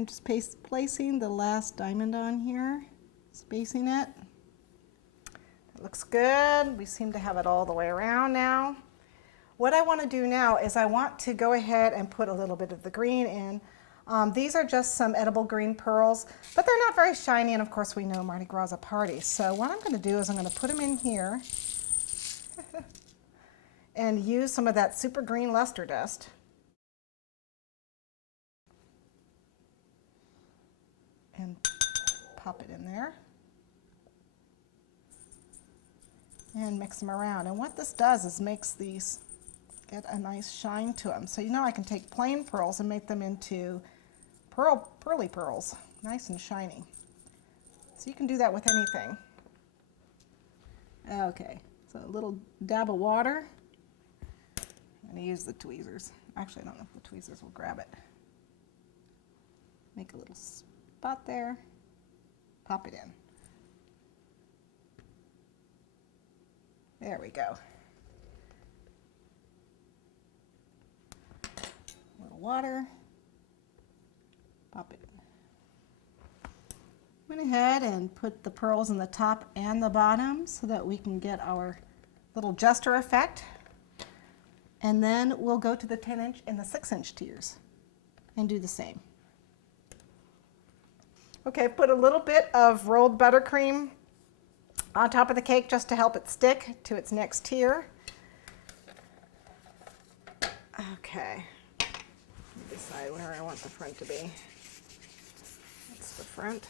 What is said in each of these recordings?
I'm just placing the last diamond on here, spacing it. It looks good. We seem to have it all the way around now. What I want to do now is I want to go ahead and put a little bit of the green in. These are just some edible green pearls, but they're not very shiny, and of course we know Mardi Gras is a party. So what I'm going to do is I'm going to put them in here and use some of that super green luster dust. And pop it in there. And mix them around. And what this does is makes these get a nice shine to them. So you know I can take plain pearls and make them into pearly pearls, nice and shiny. So you can do that with anything. Okay, so a little dab of water. I'm going to use the tweezers. Actually, I don't know if the tweezers will grab it. Make a little spot there, pop it in. There we go. A little water. Pop it in. Went ahead and put the pearls in the top and the bottom so that we can get our little jester effect. And then we'll go to the 10-inch and the 6-inch tiers and do the same. Okay, put a little bit of rolled buttercream on top of the cake just to help it stick to its next tier. Okay, decide where I want the front to be. That's the front.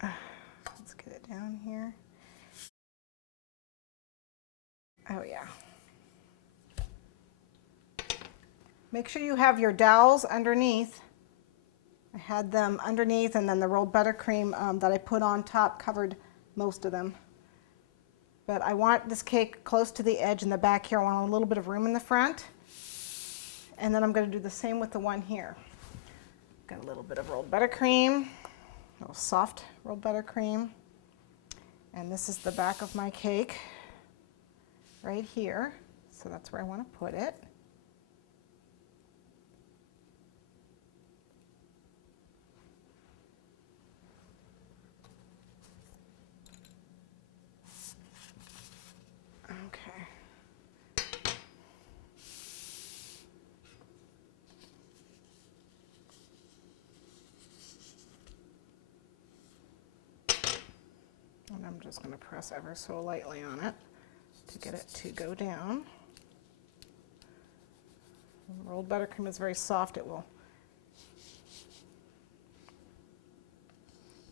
Let's get it down here. Oh yeah. Make sure you have your dowels underneath. I had them underneath, and then the rolled buttercream that I put on top covered most of them. But I want this cake close to the edge in the back here. I want a little bit of room in the front. And then I'm going to do the same with the one here. Got a little bit of rolled buttercream, a little soft rolled buttercream. And this is the back of my cake right here. So that's where I want to put it. And I'm just going to press ever so lightly on it to get it to go down. And rolled buttercream is very soft. It will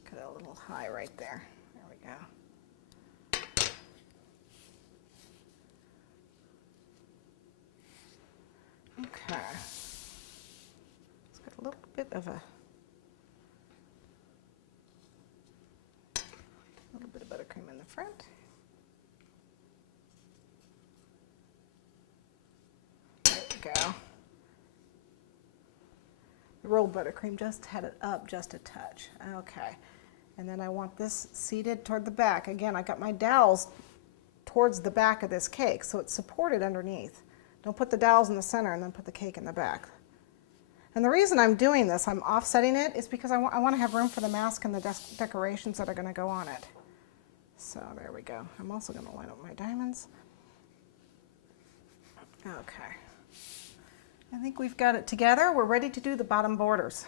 get a little high right there. There we go. Okay. It's got a little bit of a buttercream in the front. There we go. The rolled buttercream just had it up just a touch. Okay. And then I want this seated toward the back. Again, I got my dowels towards the back of this cake, so it's supported underneath. Don't put the dowels in the center and then put the cake in the back. And the reason I'm doing this, I'm offsetting it, is because I want to have room for the mask and the decorations that are going to go on it. So there we go. I'm also going to line up my diamonds. Okay. I think we've got it together. We're ready to do the bottom borders.